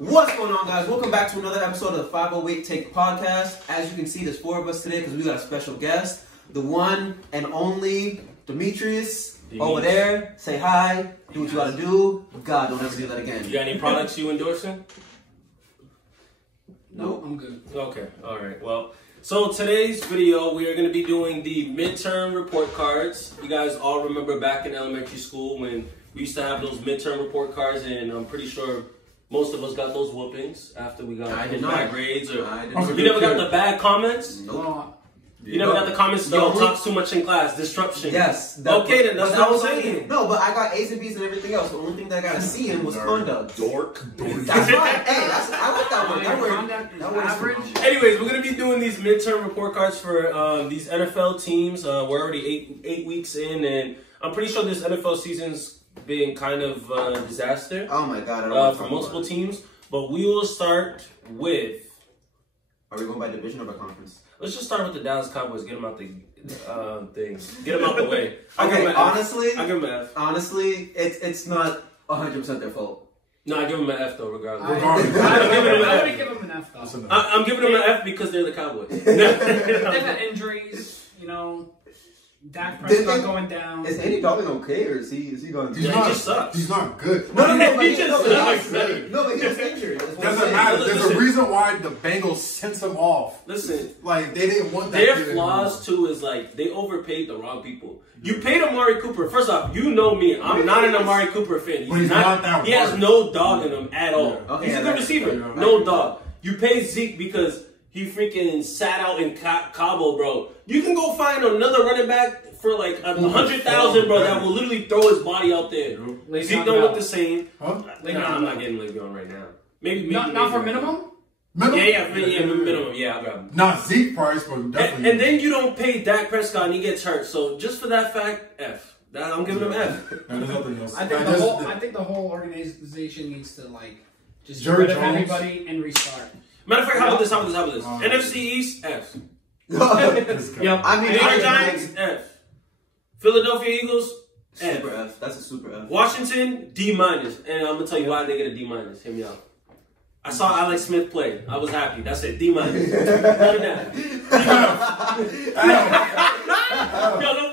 What's going on, guys? Welcome back to another episode of the 508 Take Podcast. As you can see, there's 4 of us today because we got a special guest, the one and only Demetrius over there. Say hi. Do what you gotta do. God, don't ever do that again. You got any products you endorsing? No, I'm good. Okay, all right. Well, so today's video, we are going to be doing the midterm report cards. You guys all remember back in elementary school when we used to have those midterm report cards, and I'm pretty sure most of us got those whoopings after we got those bad grades. Or you never got the bad comments? Nope. You never got the comments, yo, talks too much in class, disruption. Yes. Okay, then that's what I'm saying. No, but I got A's and B's and everything else. The only thing that I got a C in was conduct. Dork. That's right. Hey, I like that one. That word Average. Anyways, we're going to be doing these midterm report cards for these NFL teams. We're already eight weeks in, and I'm pretty sure this NFL season's been kind of a disaster. Oh my God. I don't want to for multiple teams. But we will start with... Are we going by division or by conference? Let's just start with the Dallas Cowboys. Get them out the thing. Get them out the way. Okay, honestly, I give them an F. Honestly, it's not 100% their fault. No, I give them an F though, regardless. I wouldn't give them an F though. I'm giving them an F because they're the Cowboys. They've had injuries, you know. Dak Prescott going down. Is Andy Dalton okay, or is he going? He just sucks. He's not good. No, but he just sucks. No, but he was injured. Doesn't matter. There's a reason why the Bengals sent him off. Listen, like they didn't want that. Their flaws too is like they overpaid the wrong people. You paid Amari Cooper. First off, you know me. I'm not an Amari Cooper fan. He's not that. He has no dog in him at all. Okay, he's a good receiver. No dog. You pay Zeke because he freaking sat out in Cabo, bro. You can go find another running back for like 100,000, bro, that will literally throw his body out there. Zeke don't look the same. Huh? Nah, I'm not getting Le'Veon right now. Maybe not for minimum? Yeah, minimum. Yeah, I'll grab him. Not Zeke price, but definitely. And then you don't pay Dak Prescott and he gets hurt. So just for that fact, F. I'm giving him F. I think the whole organization needs to like just get Jerry rid of Jones. everybody and restart. Matter of fact, how about this? NFC East, F. Yep. I mean, New York Giants, F. Philadelphia Eagles, F. Super F. That's a super F. Washington, D-. And I'm going to tell you why they get a D-. Hear me out. I saw Alex Smith play. I was happy. That's it. D-. Yo, no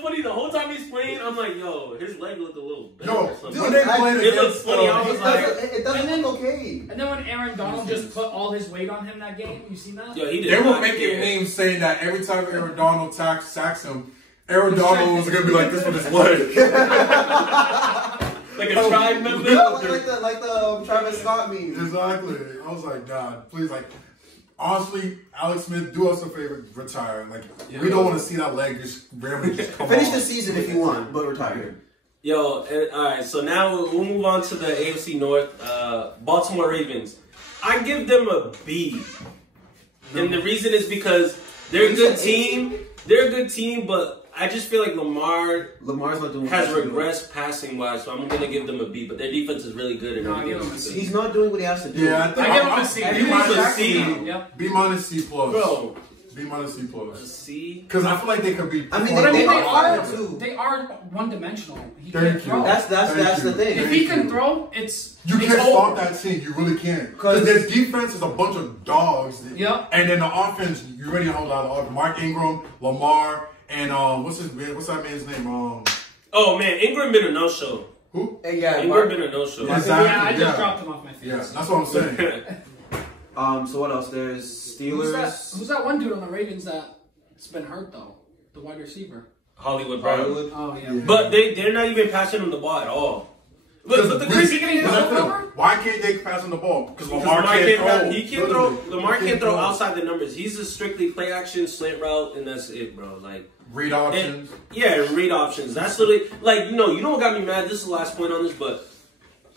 funny. The whole time he's playing, I'm like, yo, his leg looked a little better. Yo, when they played it looks against, funny. I was like, it doesn't look okay. And then when Aaron Donald just put all his weight on him that game, you seen that? Yo, he did. They were making memes saying that every time Aaron Donald sacks him, Aaron Donald was gonna be like this with his leg. Like a tribe member? Yeah, like the Travis Scott meme. Exactly. I was like, God, please, like, honestly, Alex Smith, do us a favor, retire. Like, we don't want to see that leg just randomly just come Finish off. the season if you want, but retire. Yo, all right, so now we'll move on to the AFC North. Baltimore Ravens. I give them a B. And the reason is because they're a good team. They're a good team, but I just feel like Lamar's not doing has regressed passing wise, so I'm gonna give them a B. But their defense is really good, and he's not doing what he has to do. Yeah, I give him a C. B minus C. Yep. B minus C plus. Bro, B minus C plus. a C. Because I feel like they could be. I mean, they are one-dimensional. He Thank can't you. throw. That's the thing. If he can throw, You can't stop that team. You really can't. Because their defense is a bunch of dogs. Yep. And then the offense, you already hold out of Mark Ingram, Lamar, and what's that man's name? Oh man, Ingram been a no-show. Who? Yeah, Ingram been a no-show. Exactly. Yeah, I just dropped him off my feet. Yeah, that's what I'm saying. So what else? There's Steelers. Who's that one dude on the Ravens that's been hurt though? The wide receiver. Hollywood Brown. Oh yeah. But they're not even passing him the ball at all. But the crazy thing is, why can't they pass on the ball? Because Lamar can't throw. He can't throw. Lamar can't throw outside the numbers. He's a strictly play action, slant route, and that's it, bro. Like read options. Read options. That's literally like you know what got me mad. This is the last point on this, but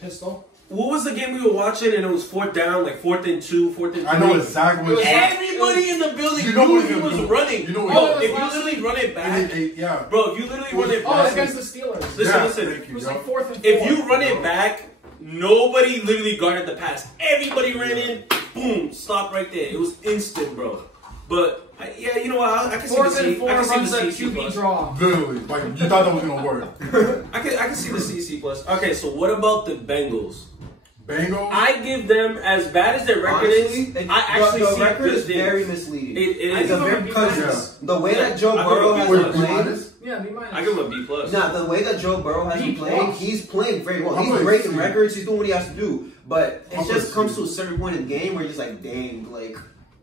pistol. What was the game we were watching and it was 4th down, like 4th and 2, 4th and 3? I know exactly what everybody in the building knew he was running. You know what if you literally run it back, yeah. Bro, if you literally run it back. Against the Steelers. Listen. It was like 4th and 4. If you run it back, nobody literally guarded the pass. Everybody ran in, boom, stop right there. It was instant, bro. But yeah, you know what? I can see the C. I can see the C plus. Draw. Literally, like you thought that was gonna work. I can see the CC plus. Okay, so what about the Bengals? Bengals. I give them, as bad as their record is, I actually the see record is good very things. misleading. It is. Because the way that Joe I Burrow give has him a been B playing. Yeah, B minus. I give him a B plus. Nah, the way that Joe Burrow has been playing, he's playing very well. He's breaking records. He's doing what he has to do. But it just comes to a certain point in the game where you're just like, dang, like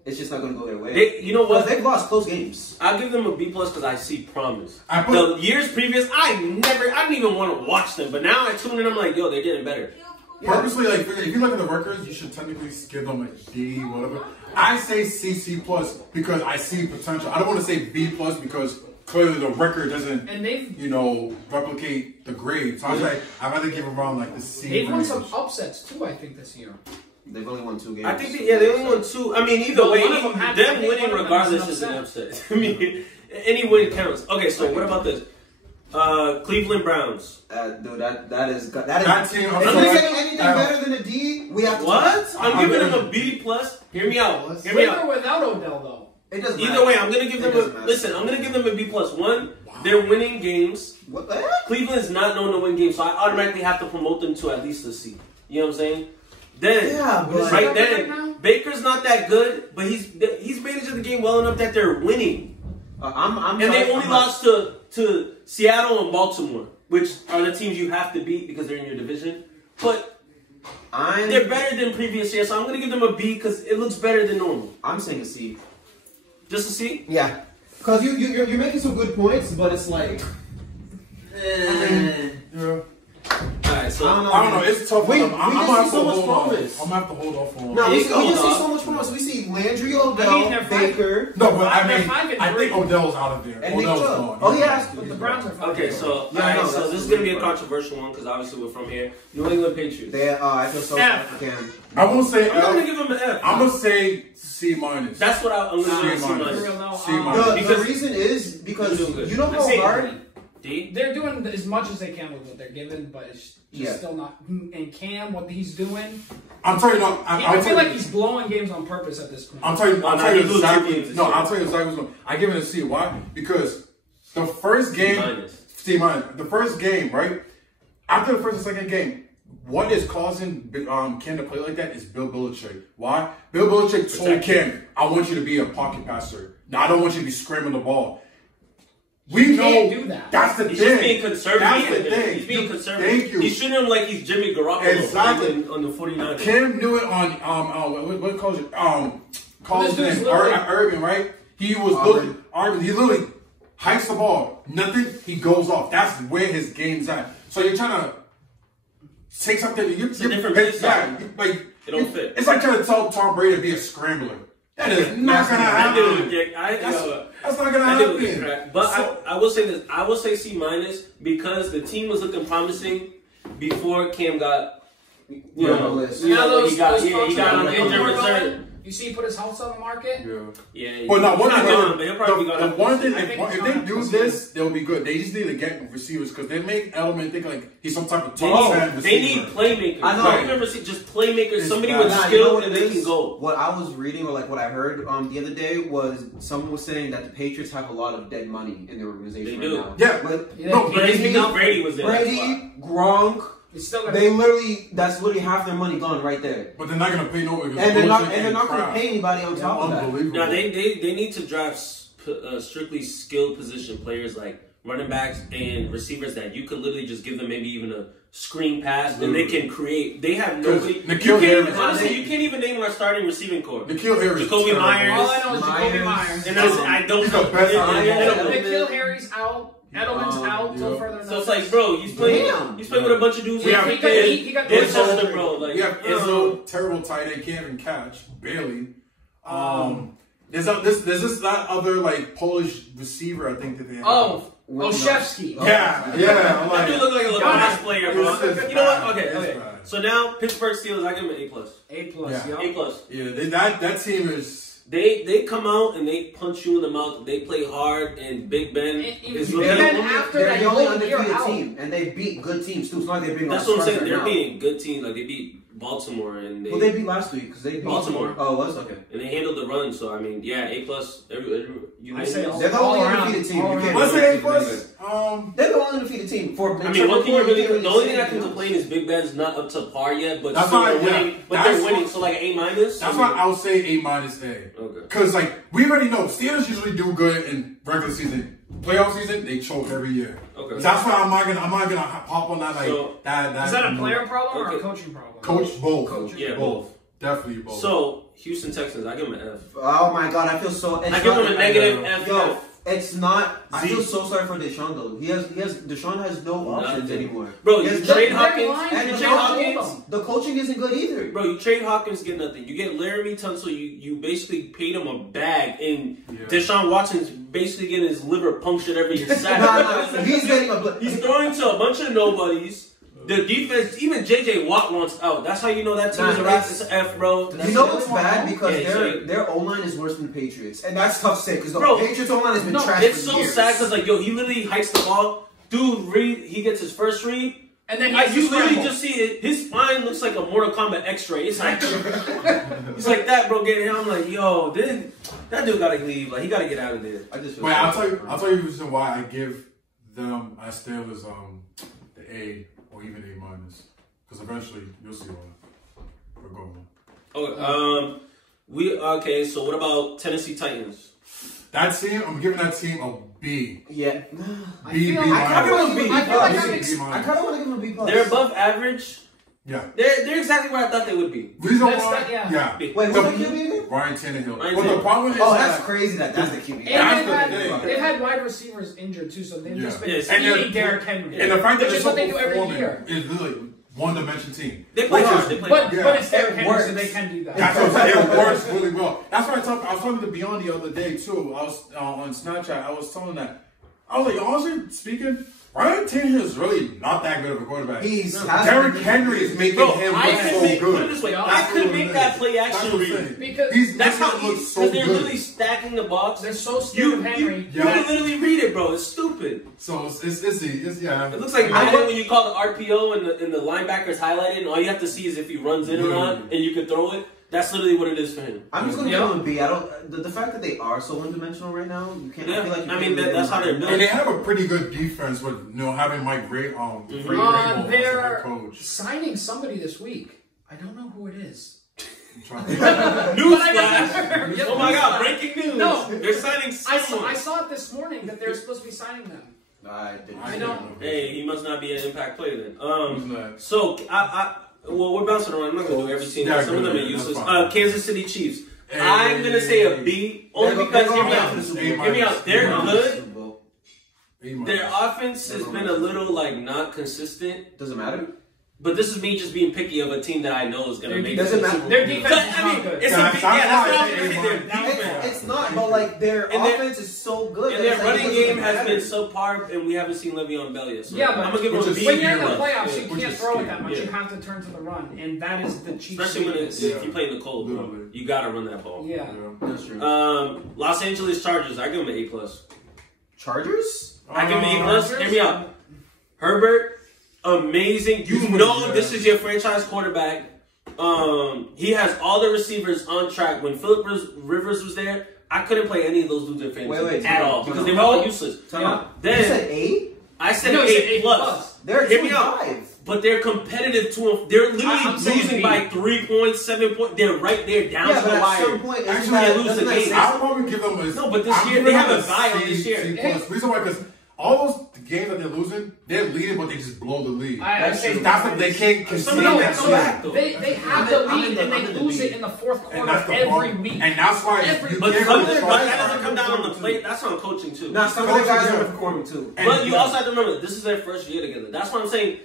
it's just not going to go their way. You know what? They've lost close games. I'll give them a B plus because I see promise. The years previous, I didn't even want to watch them. But now I tune in, I'm like, yo, they're getting better. Purposely, like, if you look at the records, you should technically give them a D, whatever. I say C plus because I see potential. I don't want to say B plus because clearly the record doesn't, replicate the grade. So I was like, I'd rather give them around like the C. They've won some upsets too, I think, this year. They've only won 2 games. I think they only won 2. I mean, either way, them winning regardless is an upset. I mean, any win counts. Okay, so what about this? Cleveland Browns. Dude, that is. That team. If we say anything better than a D, we have to. What? I'm giving them a B plus. Hear me out. Hear me out. With or without Odell, though. It doesn't Either matter. way, I'm gonna give them I'm gonna give them a B plus. One, they're winning games. What? Cleveland's not known to win games, so I automatically have to promote them to at least a C. You know what I'm saying? Then, right then, Baker's not that good, but he's managing the game well enough that they're winning. They only lost to Seattle and Baltimore, which are the teams you have to beat because they're in your division. But they're better than previous years, so I'm going to give them a B because it looks better than normal. I'm saying a C. Just a C? Yeah. Because you're making some good points, but it's like... Yeah. Alright, so... I don't know. It's tough. We I'm just see so much promise. I'm going to have to hold off on. No, we just see so much promise. We see Landry, Odell, Baker. No, but I think Odell's out of there. Odell's gone. Oh, yeah. But the Browns are fine. Okay, so so this is going to be a controversial one because obviously we're from here. New England Patriots. I feel so sorry for Cam. I won't say I'm going to give them an F. I'm going to say C minus. That's what I'm going to give C minus. C minus. The reason is because you know how hard... D? They're doing as much as they can with what they're given, but it's just still not. And Cam, what he's doing, I'm telling you, I feel like he's blowing games on purpose at this point. I'll tell you exactly. No, I'll tell you exactly. I give it a C. Why? Because the first game, C minus. The first game, right? After the first and second game, what is causing Cam to play like that is Bill Belichick. Why? Bill Belichick told Cam, "I want you to be a pocket passer. Now I don't want you to be scrambling the ball." We know do that. That's the thing. He's just being conservative. That's the thing. He's being conservative. Thank you. He's shooting him like he's Jimmy Garoppolo. Exactly. On the 49ers. Cam knew it on what calls it calls his name Irving, right? He was looking Irving. He literally hikes the ball. Nothing. He goes off. That's where his game's at. So you're trying to take something. It's a different place. Yeah, like it don't fit. It's like trying to tell Tom Brady to be a scrambler. That is not gonna happen. That's not gonna happen. But I will say this. I will say C minus because the team was looking promising before Cam got, he got on injured reserve. You see, he put his house on the market. Yeah. But no, one thing. If they do this, they'll be good. They just need to get receivers because they make Edelman think like he's some type of top 10 receiver. They need playmakers. I know. I remember just playmakers. Somebody with skill and they can go. What I was reading or like what I heard the other day was someone was saying that the Patriots have a lot of dead money in their organization right now. Yeah, but Brady was there. Brady, Gronk. They literally, that's literally half their money gone right there. But they're not going to pay no. And they're not going to pay anybody on top of that. Now they need to draft strictly skilled position players like running backs and receivers that you could literally just give them maybe even a screen pass and they can create. They have nobody. Honestly, you can't even name our starting receiving core. N'Keal Harris, Jacoby Myers. All I know is Jacoby Myers. And I don't know. N'Keal Harris out. Edelman's out till further notice. So it's like, bro, he's playing with a bunch of dudes. He got Manchester, bro. Like, Izzo, terrible tight end, can't even catch, barely. There's this that other like Polish receiver I think that they have. Olszewski. Yeah. I'm like, that dude look like a lacrosse player, bro. You know what? Okay. So now Pittsburgh Steelers, I give them an A plus. Yeah, that team is. They come out and they punch you in the mouth. They play hard, and Big Ben is they're the only undefeated team, and they beat good teams too. It's not like they're beating. That's what I'm saying. They're beating good teams. Like they beat Baltimore and they. Well, they beat last week because they beat Baltimore. Oh, it was okay. And they handled the run. So I mean, yeah, A plus. They're the only undefeated team. Let's say A plus. They're the only undefeated team. I mean, what can you really? The only thing I can complain is Big Ben's not up to par yet, but that's still why, they're winning. But they're winning, so like A-. That's why I would say A-. Okay. Because like we already know, Steelers usually do good in regular season. Playoff season, they choke every year. Okay. That's why I'm not gonna hop on that like that. Is that a player problem or a coaching problem? Coach both. Both. Definitely both. So Houston Texans, I give them an F. Oh my god, I feel so. I give them a negative F. Yo, it's not. I feel so sorry for Deshaun though. Deshaun has no options anymore. Bro, you trade Hopkins, and you trade Hopkins. The coaching isn't good either. Bro, you trade Hopkins, get nothing. You get Laramie Tunsil, you basically paid him a bag, and Deshaun Watson's basically getting his liver punctured every Saturday. He's getting a. He's throwing to a bunch of nobodies. The defense, even JJ Watt wants out. That's how you know that team is a wrap. It's an F, bro. You know it's bad because their O-line is worse than the Patriots, and that's tough to say because the Patriots O-line has been trash. It's for so years. sad because like he literally hikes the ball, dude. He gets his first read, and then you literally just see it. His spine looks like a Mortal Kombat X-ray. It's like it's like that, bro. Getting I'm like, yo, that dude gotta leave. Like he gotta get out of there. I just. Wait, I'll tell you the reason why I give them as Steelers the A or even A-. Because eventually you'll see why. We're going. Okay. So what about Tennessee Titans? That team, I'm giving that team a B. Yeah. B. I kind of want to give them a B plus. They're above average. Yeah. They're exactly where I thought they would be. Reason why? Yeah. Wait, who's the QB? Ryan Tannehill. But the problem is that's crazy that's the QB. And they've had wide receivers injured too, so they've just been eating Derrick Henry. And the fact that which is what they do every year. Is literally one-dimension team. They play hard. But it's Derrick Henry, so they can do that. That's what I'm saying. It works really well. That's what I was talking to Beyond the other day too. I was on Snapchat. I was telling that. I was like, honestly speaking, Ryan Tannehill is really not that good of a quarterback. Derrick Henry is making him look so good. Put it this way, I could make that play action read. Because that's how because they're literally stacking the box. They're so scared of Henry. You can literally read it, bro. It's stupid. So it's yeah. It looks like when you call the RPO and the linebacker's highlighted, and all you have to see is if he runs in or not, and you can throw it. That's literally what it is for him. I'm just gonna give them a B. I don't. The fact that they are so one-dimensional right now, you can't. Yeah. I feel like I mean that's how they're built. And they have a pretty good defense with having Mike Ray they're coach. Signing somebody this week. I don't know who it is. Newsflash! Oh my God! Breaking news! No, they're signing someone. I saw it this morning that they're supposed to be signing them. I don't. Hey, he must not be an impact player then. So well, we're bouncing around. I'm not gonna do every team. Some of them are useless. Kansas City Chiefs. I'm gonna say a B only because hear me out. They're good. Their offense has been a little not consistent. Does it matter? But this is me just being picky of a team that I know is going to make it. Doesn't matter. Their defense is not good. It's that's what I'm going to say. Their defense. It's not, but their offense is so good. And their running game has been subpar, and we haven't seen Le'Veon Bell yet. So yeah, but I'm going to give them a B. When you're in the playoffs, you can't throw it that much. You have to turn to the run, and that is the Chiefs. Especially if you play in the cold, bro. You got to run that ball. Yeah. That's true. Los Angeles Chargers. I give them an A+. Chargers? I give them an A+. Hear me out. Herbert. Amazing. You know this is your franchise quarterback. He has all the receivers on track. When Phillip Rivers was there, I couldn't play any of those dudes in fantasy at all because they were all useless. Then you said A? I said A+. They're Hear me out. But they're competitive to them. They're literally losing by 3 points, 7 points. They're right there down to the wire. Actually, they lose the game. I would probably give them a no, but this year they have a bye on this year. Reason why, because all those games that they're losing, they're leading, but they just blow the lead. That's what they can't concede. They have the lead and they lose it in the fourth quarter every week. And that's why. But that doesn't come down on the plate. That's on coaching too. Now some of the guys are performing too. But you also have to remember this is their first year together. That's what I'm saying.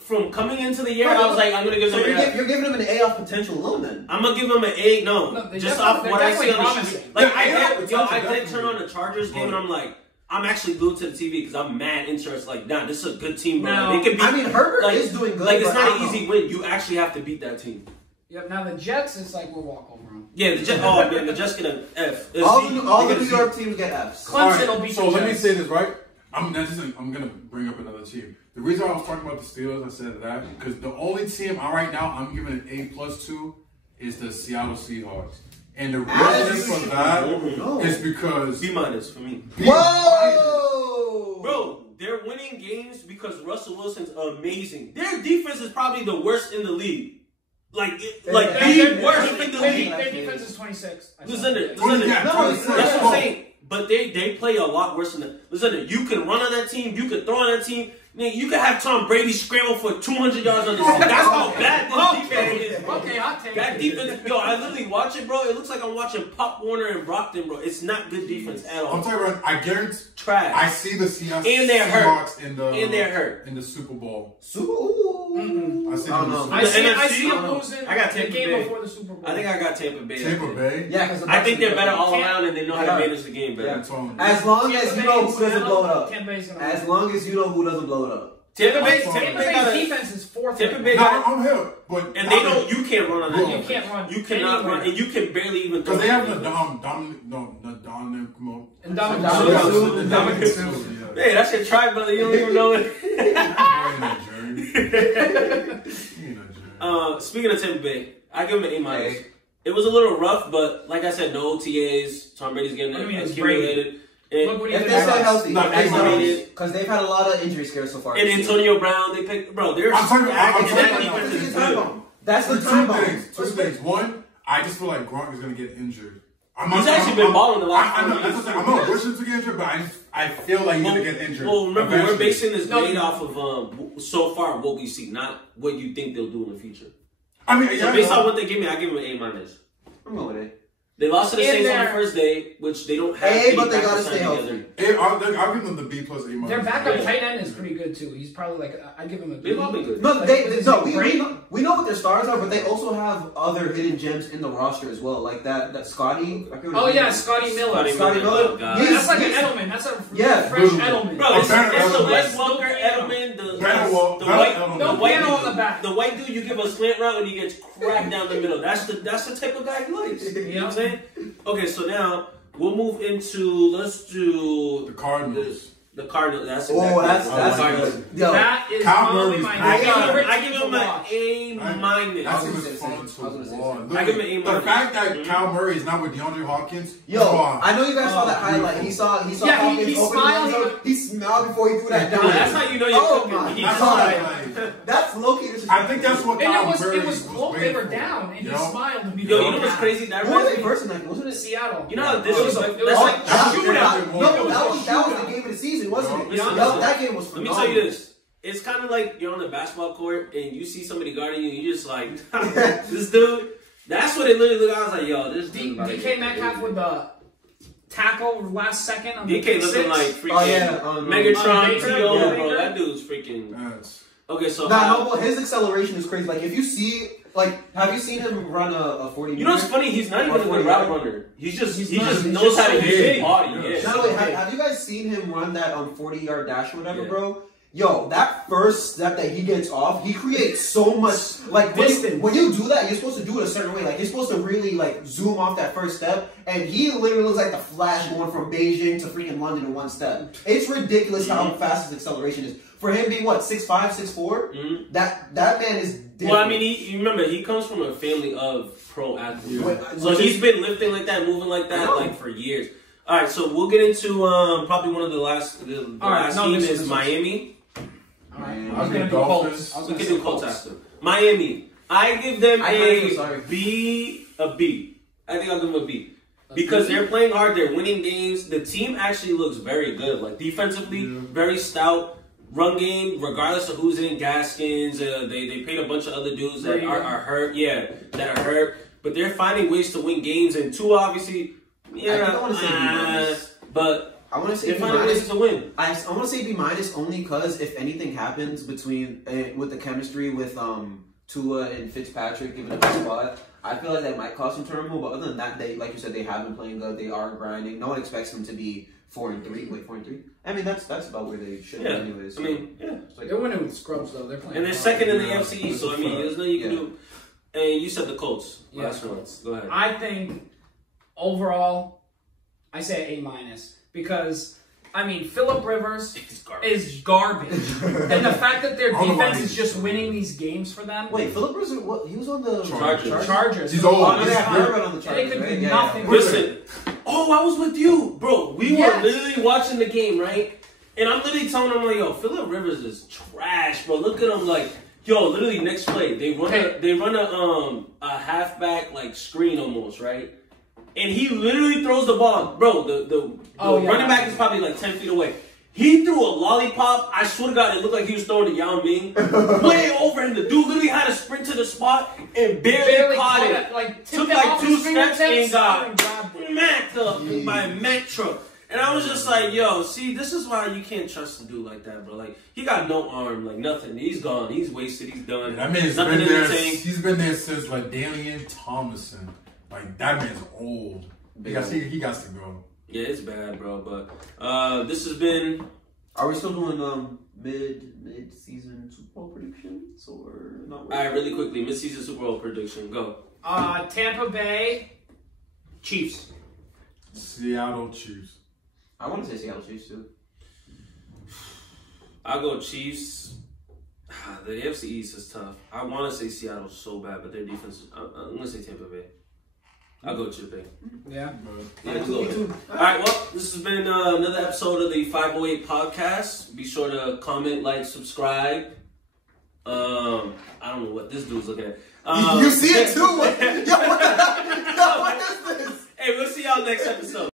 From coming into the year, I was like, I'm gonna give them. You're giving them an A off potential alone, then. I'm gonna give them an A. No, just off what I see on the sheet. I did turn on the Chargers game, and I'm like. I'm actually glued to the TV because I'm mad interested. Like, nah, this is a good team, bro. No. They can beat. I mean, Herbert is doing good. It's not an easy win. You actually have to beat that team. Yep. Now the Jets is we'll walk over them. Yeah, the Jets. Oh man, the Jets get an F. All the New York teams get Fs. Clemson will beat the Jets. So let me say this right. I'm gonna bring up another team. The reason I was talking about the Steelers, I said that because the only team right now I'm giving an A+ to is the Seattle Seahawks. And the reason for that is because B- for me. Whoa! Bro, their winning games because Russell Wilson's amazing. Their defense is probably the worst in the league. Like the worst in the league. Their defense is 26. Listen, that's what I'm saying. But they play a lot worse than that. Listen, you can run on that team. You can throw on that team. Man, you can have Tom Brady scramble for 200 yards on the team. That's how bad this defense is. Okay, I'll take that defense. Yo, I literally watch it, bro. It looks like I'm watching Pop Warner and Brockton, bro. It's not good defense at all. I'm telling you, I guarantee. Trash. I see the Seahawks and they're hurt. in the Super Bowl. I see them. I see them losing. I got the Tampa game Bay before the Super Bowl. I think I got Tampa Bay. Tampa Bay? Yeah, because I think they're better all around and they know how to manage the game better. Yeah. As long as you know who doesn't blow it up. As long as you know who doesn't blow it up. Tampa Bay's defense is fourth. Tampa Bay I'm here, but and they don't. You can't run on that. You can't run. You cannot run, and you can barely even. Because they have the Hey, that's your tribe, brother. You don't even know it. Speaking of Tampa Bay, I give him an A-. It was a little rough, but like I said, no OTAs. Tom Brady's getting accumulated. Look what he if did. they stay healthy, because they've had a lot of injury scares so far. And Antonio Brown, they picked, bro. They're That's the time bomb. Two things. One, I just feel like Gronk is going to get injured. He's actually been balling the last 4 years. I'm not wishing to get injured, but I feel like he's going to get injured. Well, remember, we're basing this grade off of so far what we see, not what you think they'll do in the future. I mean, so based on what they give me, I give them an A-. I'm going with it. They lost to the Saints on the first day, which they don't have. But they gotta stay healthy. I'll give them the B plus A-. Their backup tight end is pretty good too. He's probably like I give him a B. They will be good. No, we know what their stars are, but they also have other hidden gems in the roster as well, like that Scotty. Oh yeah, Scotty Miller. Scotty Miller. That's like an Edelman. That's a fresh Edelman. Bro, it's the Wes Welker Edelman, the white dude. You give a slant route and he gets cracked down the middle. That's the type of guy he likes. You know what I'm saying? Okay, so now we'll move into let's do the Cardinals. The Cardinals. That's that's good. Yo, that is probably my I give him an A-. That's fun to watch. I give him an A-. The fact that Kyle Murray is not with DeAndre Hopkins. Yo, I know you guys saw that highlight. He saw Hopkins open. He smiled before he threw that down. That's how you know you're cooking. That's low-key. I think that's what Kyle Murray was close. They were down, and he smiled. Yo, you know what's crazy? That was the person that wasn't it? Seattle. You know how this was like? That was the game of the season, wasn't it? That game was phenomenal. Let me tell you this. It's kind of like you're on the basketball court and you see somebody guarding you and you're just like, this dude. That's what it literally looked like. I was like, yo, this dude. DK Metcalf with the tackle last second on the DK looking like freaking Megatron T.O., bro. That dude's freaking. Okay, so. His acceleration is crazy. Like, if you see. Like, have you seen him run a 40 meter? You know what's funny? He's not even a good route runner. He just knows how to use his body. Yeah. Have you guys seen him run that 40-yard dash or whatever, bro? Yo, that first step that he gets off, he creates so much like distance. When you do that, you're supposed to do it a certain way. Like you're supposed to really like zoom off that first step, and he literally looks like the Flash going from Beijing to freaking London in one step. It's ridiculous how fast his acceleration is. For him being what 6'5", 6'4", that man is different. Well, I mean, he comes from a family of pro athletes, so he's been lifting like that, moving like that, like for years. All right, so we'll get into probably one of the last. The last team is Miami. All right, I was gonna do Colts. We can do Colts after Miami. I give them a B. I think I'll give them a B. Because they're playing hard, they're winning games. The team actually looks very good. Like defensively, very stout. Run game, regardless of who's in, Gaskins, they paid a bunch of other dudes that are hurt. Yeah, that are hurt. But they're finding ways to win games. And two, obviously, I don't want to say B-, but I want to say they're finding ways to win. I want to say B- only because if anything happens between with the chemistry with Tua and Fitzpatrick giving up the spot, I feel like that might cause some turmoil. But other than that, they, like you said, they have been playing good. They are grinding. No one expects them to be 4-3. Wait, 4-3? I mean, that's about where they should be anyways. So. I mean, like, they're winning with scrubs, though. They're playing. And they're second in the NFC, so I mean, there's nothing you can do. And you said the Colts. Last one. Go ahead. I think, overall, I say A- because, I mean, Phillip Rivers is garbage. And the fact that their defense is just winning these games for them. Wait, Phillip Rivers, he was on the Chargers. He's old. On the Chargers. They could do nothing. Listen. Oh, I was with you, bro. We were literally watching the game, right? And I'm literally telling them, like, yo, Phillip Rivers is trash, bro. Look at him, like, yo, literally next play, they run a halfback like screen almost, right? And he literally throws the ball, bro. The running back is probably like 10 feet away. He threw a lollipop. I swear to God, it looked like he was throwing to Yao Ming way over him. The dude literally had to sprint to the spot and barely caught it. Like, took like 2 steps and got macked up by a Mack truck. And I was just like, yo, see, this is why you can't trust a dude like that, bro. Like, he got no arm, like nothing. He's gone. He's wasted. He's done. That man's nothing been there. In the tank. He's been there since like Dalian Thomason. Like that man's old. He got to go. Yeah, it's bad, bro. But this has been. Are we still doing mid-season Super Bowl predictions or not? All right, really quickly, mid-season Super Bowl prediction. Go. Tampa Bay Chiefs. Seattle Chiefs. I want to say Seattle Chiefs too. I'll go Chiefs. The AFC East is tough. I want to say Seattle so bad, but their defense. I'm gonna say Tampa Bay. I'll go Chipping. Yeah. All right, well, this has been another episode of the 508 podcast. Be sure to comment, like, subscribe. I don't know what this dude's looking at. You see it too? Yo, what the hell? Yo, what is this? Hey, we'll see y'all next episode.